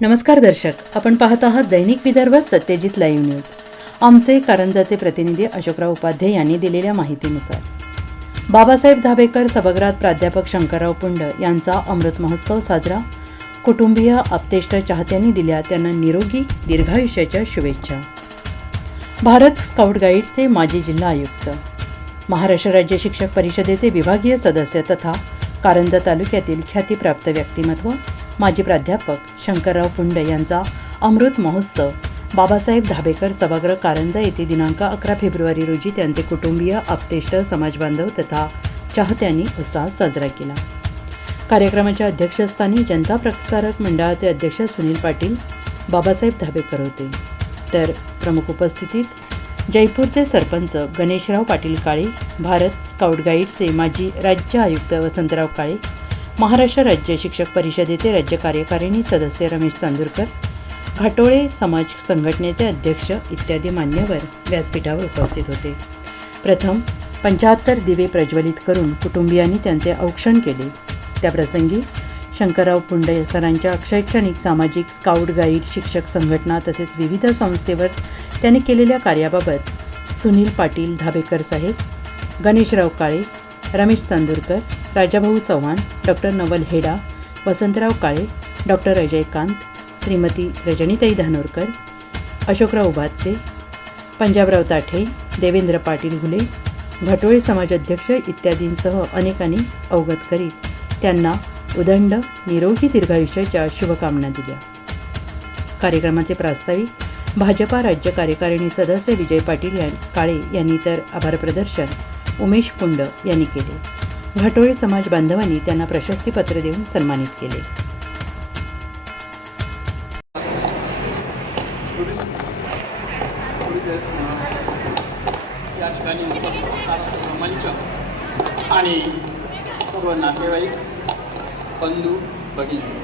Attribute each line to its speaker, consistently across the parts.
Speaker 1: नमस्कार दर्शक आपण पाहत आहात दैनिक विदर्भ सत्यजित लाईव्ह न्यूज. आमचे कारंजाचे प्रतिनिधी अशोकराव उपाध्ये यांनी दिलेल्या माहितीनुसार. बाबासाहेब धाबेकर सभागृहात प्राध्यापक शंकरराव पुंड यांचा अमृत महोत्सव साजरा. कुटुंबीय आपतेष्ट चाहत्यांनी दिल्या त्यांना निरोगी दीर्घायुष्याच्या शुभेच्छा. भारत स्काउट गाईडचे माजी जिल्हा आयुक्त. महाराष्ट्र राज्य शिक्षक परिषदेचे विभागीय सदस्य तथा कारंजा तालुक्यातील ख्यातीप्राप्त व्यक्तिमत्व. माजी प्राध्यापक शंकरराव पुंड यांचा अमृत महोत्सव. बाबासाहेब धाबेकर सभागृह कारंजा येथे दिनांक अकरा फेब्रुवारी रोजी त्यांचे कुटुंबीय आप्तेष्ट समाजबांधव तथा चाहत्यांनी उत्साहात साजरा केला. कार्यक्रमाच्या अध्यक्षस्थानी जनता प्रसारक मंडळाचे अध्यक्ष सुनील पाटील बाबासाहेब धाबेकर होते. तर प्रमुख उपस्थितीत जयपूरचे सरपंच गणेशराव पाटील काळे भारत स्काउट गाईडचे माजी राज्य आयुक्त वसंतराव काळे महाराष्ट्र राज्य शिक्षक परिषदेचे राज्य कार्यकारिणी सदस्य रमेश चांदूरकर घाटोळे समाज संघटनेचे अध्यक्ष इत्यादी मान्यवर व्यासपीठावर उपस्थित होते. प्रथम पंच्याहत्तर दिवे प्रज्वलित करून कुटुंबियांनी त्यांचे औक्षण केले. त्याप्रसंगी शंकरराव पुंडे सरांच्या शैक्षणिक सामाजिक स्काउट गाईड शिक्षक संघटना तसेच विविध संस्थेवर त्यांनी केलेल्या कार्याबाबत सुनील पाटील धाबेकर साहेब गणेशराव काळे रमेश चांदूरकर राजाभाऊ चव्हाण डॉक्टर नवल हेडा वसंतराव काळे डॉक्टर अजय कांत श्रीमती रजनीताई धानोरकर अशोकराव उबाते पंजाबराव ताठे देवेंद्र पाटील घुले घटोळे समाजाध्यक्ष इत्यादींसह अनेकांनी अवगत करीत त्यांना उदंड निरोगी दीर्घायुष्याच्या शुभकामना दिल्या. कार्यक्रमाचे प्रास्ताविक भाजपा राज्य कार्यकारिणी सदस्य विजय पाटील यां काळे यांनी तर आभार प्रदर्शन उमेश पुंड यांनी केले. घाटोळे समाज बांधवांनी त्यांना प्रशस्तीपत्र देऊन सन्मानित केले.
Speaker 2: या ठिकाणी उपस्थित असणारा सर्व मंच आणि सर्व नातेवाईक बंधू भगिनी.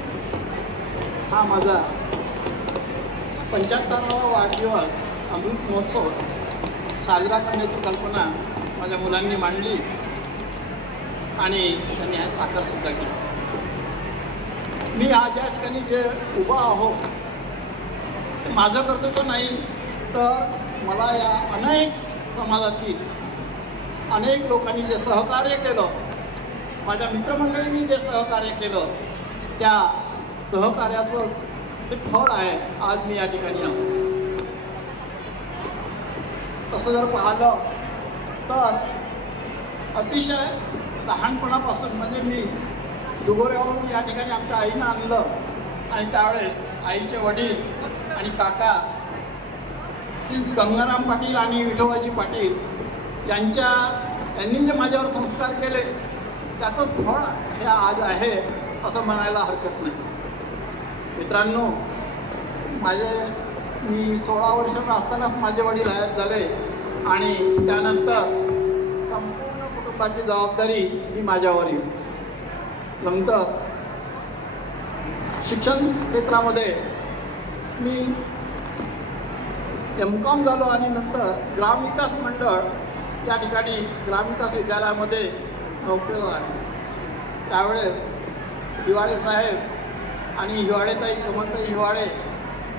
Speaker 2: हा माझा पंच्याहत्तरावा वाढदिवस अमृत महोत्सव साजरा करण्याची कल्पना माझ्या मुलांनी मांडली. आणि त्यांनी आज साकारसुद्धा केली. मी आज या ठिकाणी जे उभा आहो ते माझं कर्तव्य नाही तर मला या अनेक समाजातील अनेक लोकांनी जे सहकार्य केलं माझ्या मित्रमंडळींनी जे सहकार्य केलं त्या सहकार्याचं जे फळ आहे आज मी या ठिकाणी आहो तसं जर पाहिलं तर अतिशय लहानपणापासून म्हणजे मी दुगोऱ्यावरून या ठिकाणी आमच्या आईनं आणलं. आणि त्यावेळेस आईचे वडील आणि काका श्री गंगाराम पाटील आणि विठोबाजी पाटील यांच्या यांनी जे माझ्यावर संस्कार केले त्याचंच फळ हे आज आहे असं म्हणायला हरकत नाही. मित्रांनो माझे मी सोळा वर्षाचा असतानाच माझे वडील हयात झाले आणि त्यानंतर कुटुंबाची जबाबदारी ही माझ्यावर येईल. नंतर शिक्षण क्षेत्रामध्ये मी एम कॉम झालो आणि नंतर ग्रामविकास मंडळ या ठिकाणी ग्रामविकास विद्यालयामध्ये नोकरीला लागले त्यावेळेस हिवाळे साहेब आणि हिवाळेताई कमलताई हिवाळे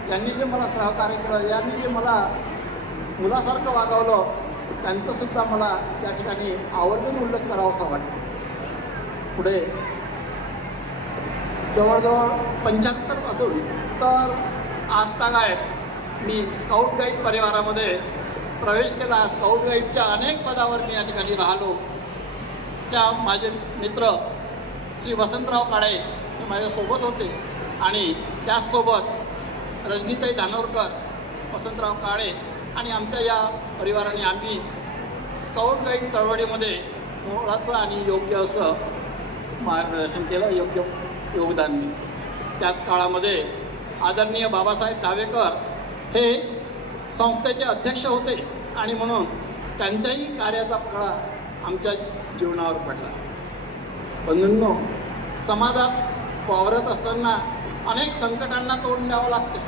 Speaker 2: यांनी जे मला सहकार्य केलं यांनी जे मला मुलासारखं वागवलं त्यांचंसुद्धा मला या ठिकाणी आवर्जून उल्लेख करावासा वाटतो. पुढे जवळजवळ पंच्याहत्तरपासून तर आजतागायत मी स्काउट गाईड परिवारामध्ये प्रवेश केला. स्काउट गाईडच्या अनेक पदावर मी या ठिकाणी राहिलो. त्या माझे मित्र श्री वसंतराव काळे हे माझ्यासोबत होते आणि त्याचसोबत रजनीताई धानोरकर वसंतराव काळे आणि आमच्या या परिवाराने आम्ही स्काउट गाईड चळवळीमध्ये मोलाचं आणि योग्य असं मार्गदर्शन केलं योग्य योगदान त्याच काळामध्ये आदरणीय बाबासाहेब दावेकर हे संस्थेचे अध्यक्ष होते आणि म्हणून त्यांच्याही कार्याचा पगडा आमच्या जीवनावर पडला. बंधूंनो समाजात वावरत असताना अनेक संकटांना तोंड द्यावं लागते.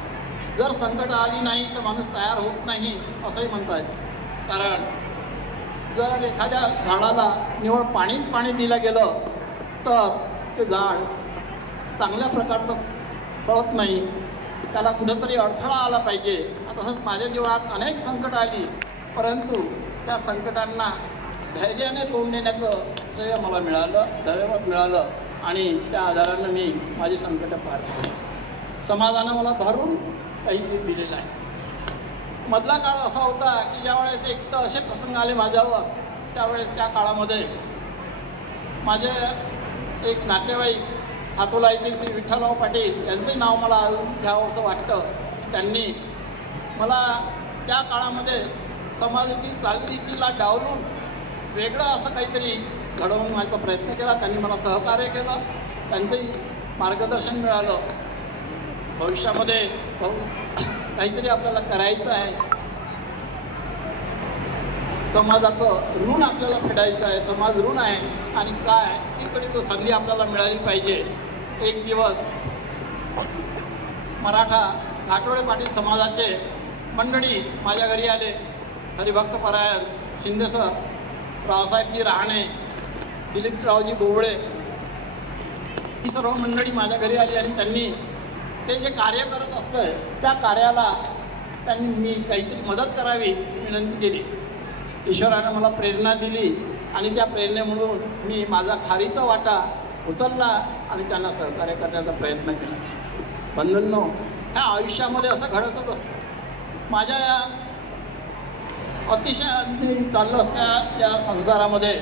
Speaker 2: जर संकट आली नाही तर माणूस तयार होत नाही असंही म्हणता येतं. कारण जर एखाद्या झाडाला निवळ पाणीच पाणी दिलं गेलं तर ते झाड चांगल्या प्रकारचं फळत नाही. त्याला कुठंतरी अडथळा आला पाहिजे. तसंच माझ्या जीवनात अनेक संकट आली परंतु त्या संकटांना धैर्याने तोंड देण्याचं श्रेय मला मिळालं धैर्य मिळालं आणि त्या आधारानं मी माझी संकटं पार केली समाजानं मला भरून काही दिलेलं आहे. मधला काळ असा होता की ज्यावेळेस एक तर असे प्रसंग आले माझ्यावर त्यावेळेस त्या काळामध्ये माझे एक नातेवाईक हातोला येथील श्री विठ्ठलराव पाटील यांचे नाव मला अजून घ्यावं असं वाटतं. त्यांनी मला त्या काळामध्ये समाजातील चालीरीतीला डावलून वेगळं असं काहीतरी घडवून व्हायचा प्रयत्न केला. त्यांनी मला सहकार्य केलं. त्यांचंही मार्गदर्शन मिळालं. भविष्यामध्ये काहीतरी आपल्याला करायचं आहे. समाजाचं ऋण आपल्याला फेडायचं आहे. समाज ऋण आहे. आणि काय तिकडे तो संधी आपल्याला मिळाली पाहिजे. एक दिवस मराठा आठवडे पाटील समाजाचे मंडळी माझ्या घरी आले. हरिभक्त परायण शिंदे सर रावसाहेबजी रहाणे दिलीपरावजी बोबळे ही सर्व मंडळी माझ्या घरी आली आणि त्यांनी ते जे कार्य करत असतं त्या कार्याला त्यांनी मी काहीतरी मदत करावी विनंती केली. ईश्वरानं मला प्रेरणा दिली आणि त्या प्रेरणेमधून मी माझा खारीचा वाटा उचलला आणि त्यांना सहकार्य करण्याचा प्रयत्न केला. बंधूंनो ह्या आयुष्यामध्ये असं घडतच असतं. माझ्या या अतिशय अगदी चाललं असल्या या संसारामध्ये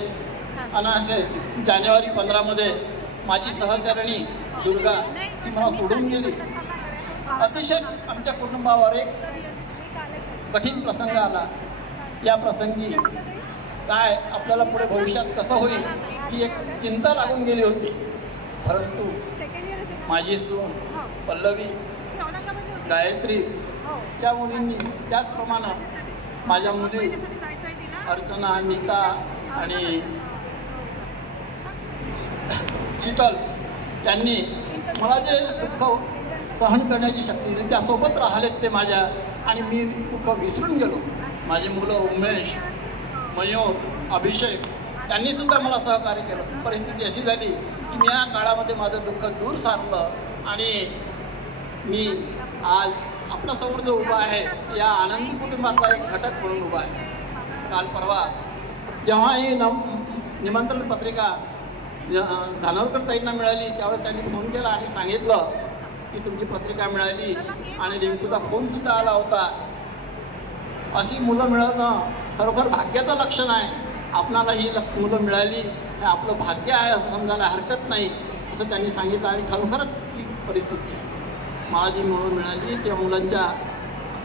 Speaker 2: आणि असे जानेवारी पंधरामध्ये माझी सहचरणी दुर्गा ती मला सोडून गेली. अतिशय आमच्या कुटुंबावर एक कठीण प्रसंग आला. या प्रसंगी काय आपल्याला पुढे भविष्यात कसं होईल ही एक चिंता लागून गेली होती. परंतु माझी सून पल्लवी गायत्री त्या मुलींनी त्याचप्रमाणे माझ्या मुली अर्चना नीता आणि शीतल यांनी मला जे दुःख सहन करण्याची शक्ती दिली त्यासोबत राहिलेत ते माझ्या. आणि मी दुःख विसरून गेलो. माझी मुलं उमेश मयूर अभिषेक त्यांनी सुद्धा मला सहकार्य केलं. परिस्थिती अशी झाली की मी या काळामध्ये माझं दुःख दूर सारलं आणि मी आज आपल्यासमोर जो उभा आहे या आनंदी कुटुंबातला एक घटक म्हणून उभा आहे. काल परवा जेव्हा ही नम निमंत्रण पत्रिका म्हणजे, अं, धानोरकर ताईंना मिळाली. त्यावेळेस त्यांनी फोन केला आणि सांगितलं की तुमची पत्रिका मिळाली आणि रिंकूचा फोनसुद्धा आला होता. अशी मुलं मिळवणं खरोखर भाग्याचं लक्षण आहे. आपणाला ही मुलं मिळाली हे आपलं भाग्य आहे असं समजायला हरकत नाही असं त्यांनी सांगितलं आणि खरोखरच ही परिस्थिती आहे. मला जी मुलं मिळाली त्या मुलांच्या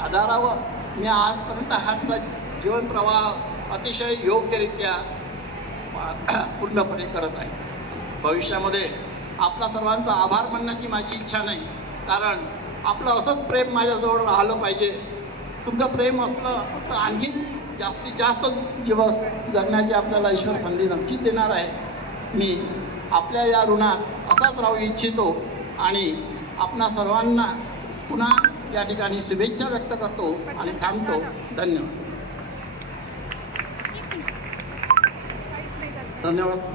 Speaker 2: आधारावर मी आजपर्यंत हातला जीवन प्रवाह अतिशय योग्यरित्या पूर्णपणे करत आहे. भविष्यामध्ये आपला सर्वांचा आभार मानण्याची माझी इच्छा नाही. कारण आपलं असंच प्रेम माझ्याजवळ राहिलं पाहिजे. तुमचं प्रेम असलं तर आणखीन जास्तीत जास्त दिवस जगण्याची आपल्याला ईश्वर संधी नक्कीच देणार आहे. मी आपल्या या ऋणात असाच राहू इच्छितो आणि आपणा सर्वांना पुन्हा या ठिकाणी शुभेच्छा व्यक्त करतो आणि थांबतो. धन्यवाद. धन्यवाद.